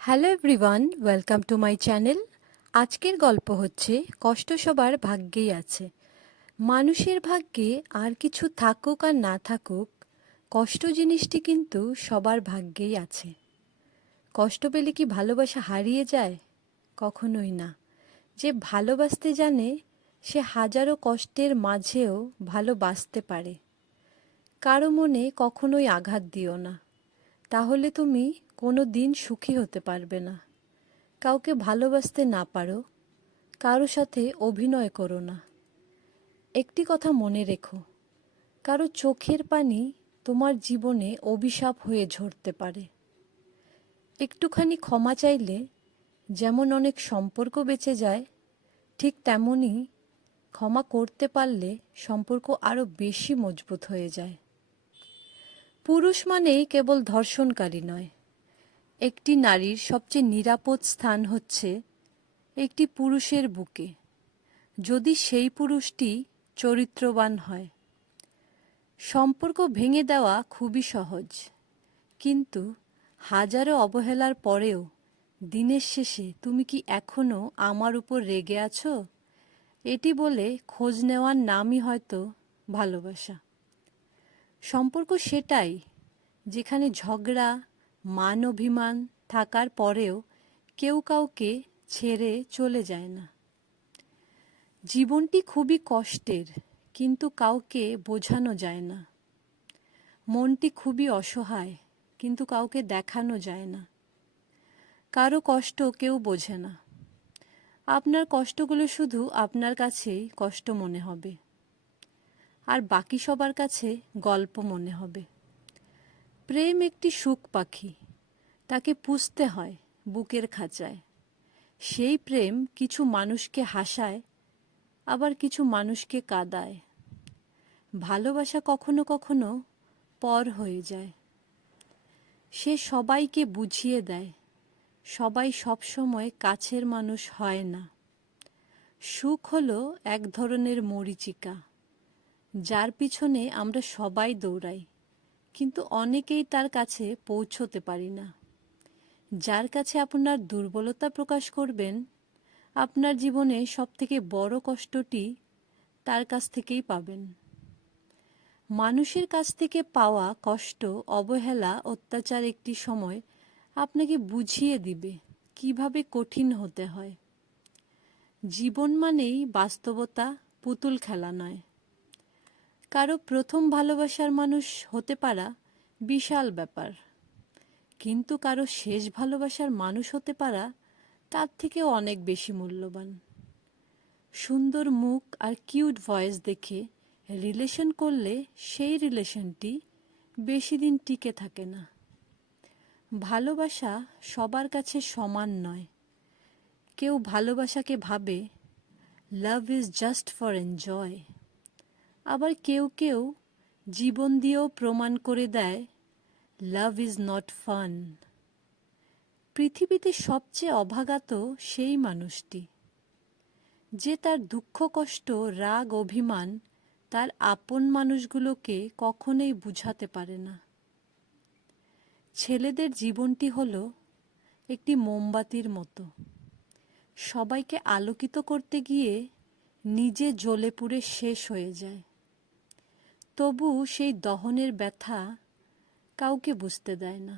Hello everyone, welcome to my channel. আজকের গল্প হচ্ছে কষ্ট সবার ভাগ্যেই আছে। মানুষের ভাগ্যে আর কিছু থাকুক আর না থাকুক, কষ্ট জিনিসটি কিন্তু সবার ভাগ্যেই আছে। কষ্ট পেলে কি ভালোবাসা হারিয়ে যায়? কখনোই না। যে ভালোবাসতে জানে সে হাজারো কষ্টের মাঝেও ভালোবাসতে পারে। কারো মনে কখনোই আঘাত দিও না, তাহলে তুমি কোনো দিন সুখী হতে পারবে না। কাউকে ভালোবাসতে না পারো, কারো সাথে অভিনয় করো না। একটি কথা মনে রেখো, কারো চোখের পানি তোমার জীবনে অভিশাপ হয়ে ঝরতে পারে। একটুখানি ক্ষমা চাইলে যেমন অনেক সম্পর্ক বেঁচে যায়, ঠিক তেমনই ক্ষমা করতে পারলে সম্পর্ক আরও বেশি মজবুত হয়ে যায়। পুরুষ মানেই কেবল ধর্ষণকারী নয়। একটি নারীর সবচেয়ে নিরাপদ স্থান হচ্ছে একটি পুরুষের বুকে, যদি সেই পুরুষটি চরিত্রবান হয়। সম্পর্ক ভেঙে দেওয়া খুবই সহজ, কিন্তু হাজারো অবহেলার পরেও দিনের শেষে তুমি কি এখনো আমার উপর রেগে আছো? এটি বলে খোঁজ নেওয়ার নামই হয়তো ভালোবাসা। সম্পর্ক সেটাই যেখানে ঝগড়া, মান অভিমান থাকার পরেও কেউ কাউকে ছেড়ে চলে যায় না। জীবনটি খুবই কষ্টের, কিন্তু কাউকে বোঝানো যায় না। মনটি খুবই অসহায়, কিন্তু কাউকে দেখানো যায় না। কারো কষ্ট কেউ বোঝে না। আপনার কষ্টগুলো শুধু আপনার কাছেই কষ্ট মনে হবে, আর বাকি সবার কাছে গল্প মনে হবে। প্রেম একটি সুখ পাখি, তাকে পুষতে হয় বুকের খাঁচায়। সেই প্রেম কিছু মানুষকে হাসায়, আবার কিছু মানুষকে কাঁদায়। ভালোবাসা কখনো কখনো পর হয়ে যায়। সে সবাইকে বুঝিয়ে দেয়, সবাই সবসময় কাছের মানুষ হয় না। সুখ হলো এক ধরনের মরীচিকা, যার পিছনে আমরা সবাই দৌড়াই, কিন্তু অনেকেই তার কাছে পৌঁছতে পারি না। যার কাছে আপনার দুর্বলতা প্রকাশ করবেন, আপনার জীবনে সবথেকে বড় কষ্টটি তার কাছ থেকেই পাবেন। মানুষের কাছ থেকে পাওয়া কষ্ট, অবহেলা, অত্যাচার একটি সময় আপনাকে বুঝিয়ে দিবে কিভাবে কঠিন হতে হয়। জীবন মানেই বাস্তবতা, পুতুল খেলা নয়। কারো প্রথম ভালোবাসার মানুষ হতে পারা বিশাল ব্যাপার, কিন্তু কারো শেষ ভালোবাসার মানুষ হতে পারা তার থেকেও অনেক বেশি মূল্যবান। সুন্দর মুখ আর কিউট ভয়েস দেখে রিলেশন করলে সেই রিলেশনটি বেশি দিন টিকে থাকে না। ভালোবাসা সবার কাছে সমান নয়। কেউ ভালোবাসাকে ভাবে love is just for enjoy, আবার কেউ কেউ জীবন দিয়েও প্রমাণ করে দেয় লাভ ইজ নট ফান। পৃথিবীতে সবচেয়ে অভাগা তো সেই মানুষটি, যে তার দুঃখ, কষ্ট, রাগ, অভিমান তার আপন মানুষগুলোকে কখনোই বুঝাতে পারে না। ছেলেদের জীবনটি হলো একটি মোমবাতির মতো। সবাইকে আলোকিত করতে গিয়ে নিজে জ্বলে পুড়ে শেষ হয়ে যায়। তবু সেই দহনের ব্যথা কাউকে বুঝতে দেয় না।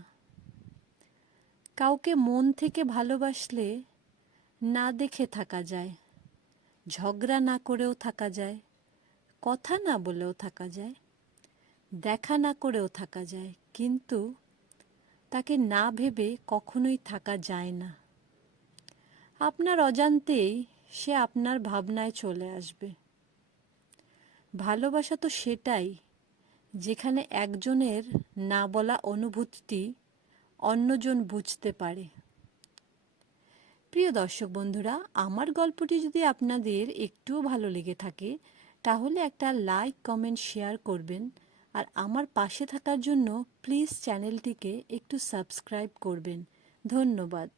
কাউকে মন থেকে ভালোবাসলে না দেখে থাকা যায়, ঝগড়া না করেও থাকা যায়, কথা না বলেও থাকা যায়, দেখা না করেও থাকা যায়, কিন্তু তাকে না ভেবে কখনোই থাকা যায় না। আপনার অজান্তেই সে আপনার ভাবনায় চলে আসবে। ভালোবাসা তো সেটাই যেখানে একজনের না বলা অনুভূতিটি অন্যজন বুঝতে পারে। প্রিয় দর্শক বন্ধুরা, আমার গল্পটি যদি আপনাদের একটুও ভালো লেগে থাকে, তাহলে একটা লাইক, কমেন্ট, শেয়ার করবেন। আর আমার পাশে থাকার জন্য প্লিজ চ্যানেলটিকে একটু সাবস্ক্রাইব করবেন। ধন্যবাদ।